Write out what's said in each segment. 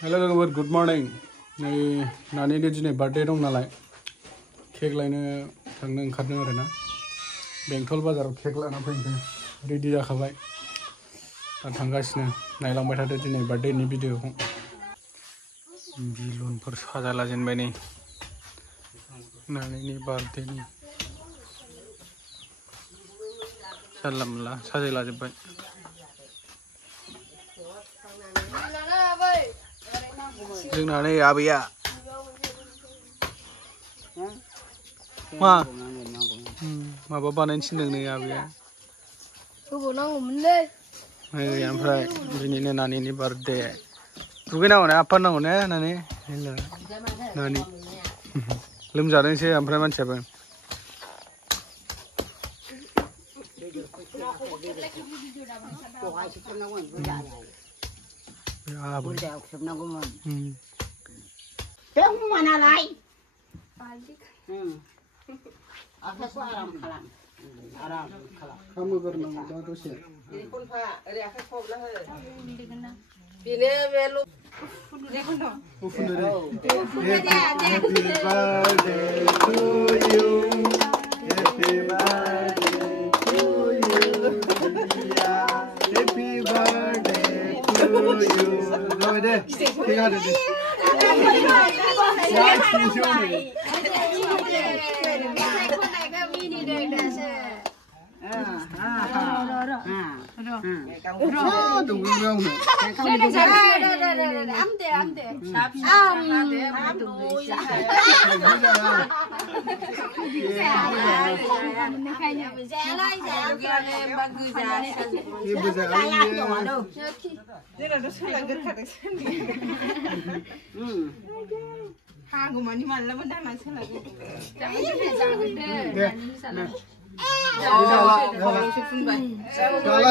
hello लोगोफोर good morning नै नानिनि दिनै बार्थडे दं नालाय केक लायनो थांनो ओंखारदों आरोना बेंटल बाजाराव केक लाना फैदों रेडि जाखाबाय दा थांगासिनो नायलांबाय थादो दिनै बार्थडेनि भिडिअखौ बिलुनफोर साजायला जेनबाय नै नानिनि बार्थडेनि जानला मोनला साजायला जोब्बाय जोंना नै आबैया मा माबा बानायनो थिनदों नै आबैया होबावनांगौमोनलै ओमफ्राय दिनैनो नानिनि बार्थडे दुगैनांगौ ने आफानांगौ ने नानि नानि लोमजादोंसो ओमफ्राय मानसियाबो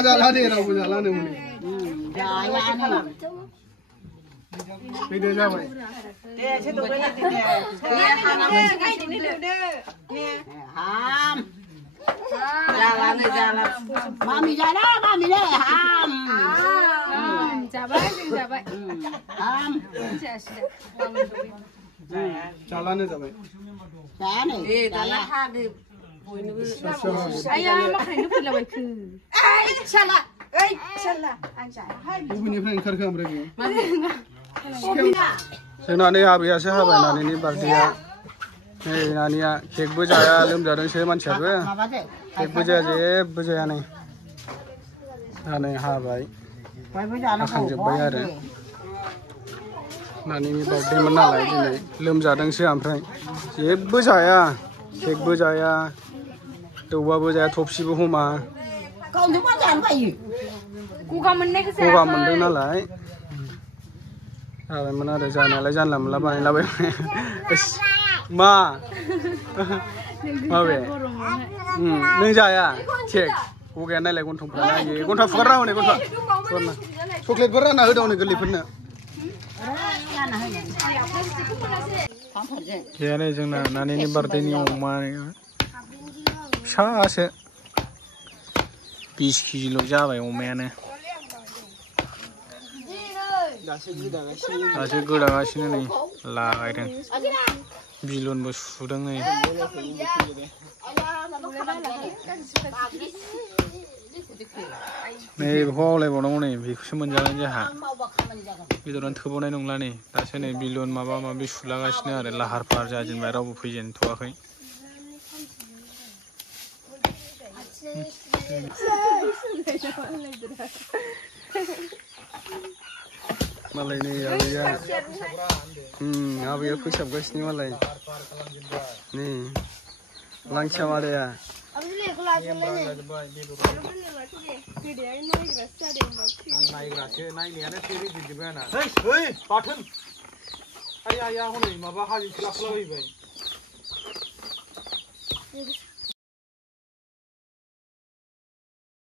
जाला दे रावबो जाला नो मुनि फैदो जाबाय दे एसे दुगैना दे हाम जाला मामि जाला मामि ले हाम जाबाय हाम जालानो जाबाय जानो ए दाला हादो आया माखायनो फैलाबायखो साला आंसा बबेनिफ्राय ओंखारखो ओमफ्राय जोंना नै आबैयासो हाबाय नानिनि बार्थडेया नै नानिया केकबो जाया लोमजादोंसो मानसियाबो केकबो जाया जेबो जाया नै दा नै हाबाय हाखांजोब्बाय आरो नानिनि बार्थडेमोन नालाय दिनै लोमजादोंसो ओमफ्राय जेबो जाया केकबो जाया दौबाबो जाया थफसिबो हमा गगा मोनदों नालाय जाबायमोन आरो जानायालाय जानला मोनला बानायलाबाय मा माबे नों जाया केक गगाया नायलाय गन्थंफ्रा नायो गन्थं फुगारना हनै गन्थं चक्लेटफोर रानना होदो हनै गोरलैफोरनो गैया नै जोंना नानिनि बार्थडेनि अमा फिसासो 20 केजिल' जाबाय अमायानो दासो गोदागासिनो नै लागायदों बिलुनबो सुदों नै बेखौ आवलायबावनांगौ नै बेखौसो मोनजागोन जोंहा बेदरानो थोबावनाय नंला नै दासो नै बिलुन माबा माबि सुलागासिनो आरो लाहार फाहार जाजेनबाय रावबो फैजेनथ'वाखै मालाय नै आबैया फोसाबगासिनो मालाय नै लांथिया मादैया नायग्रासो नायनायानो रेडि आंना बाथोन आया हनै माबा हाजोसो लाखलाबायबाय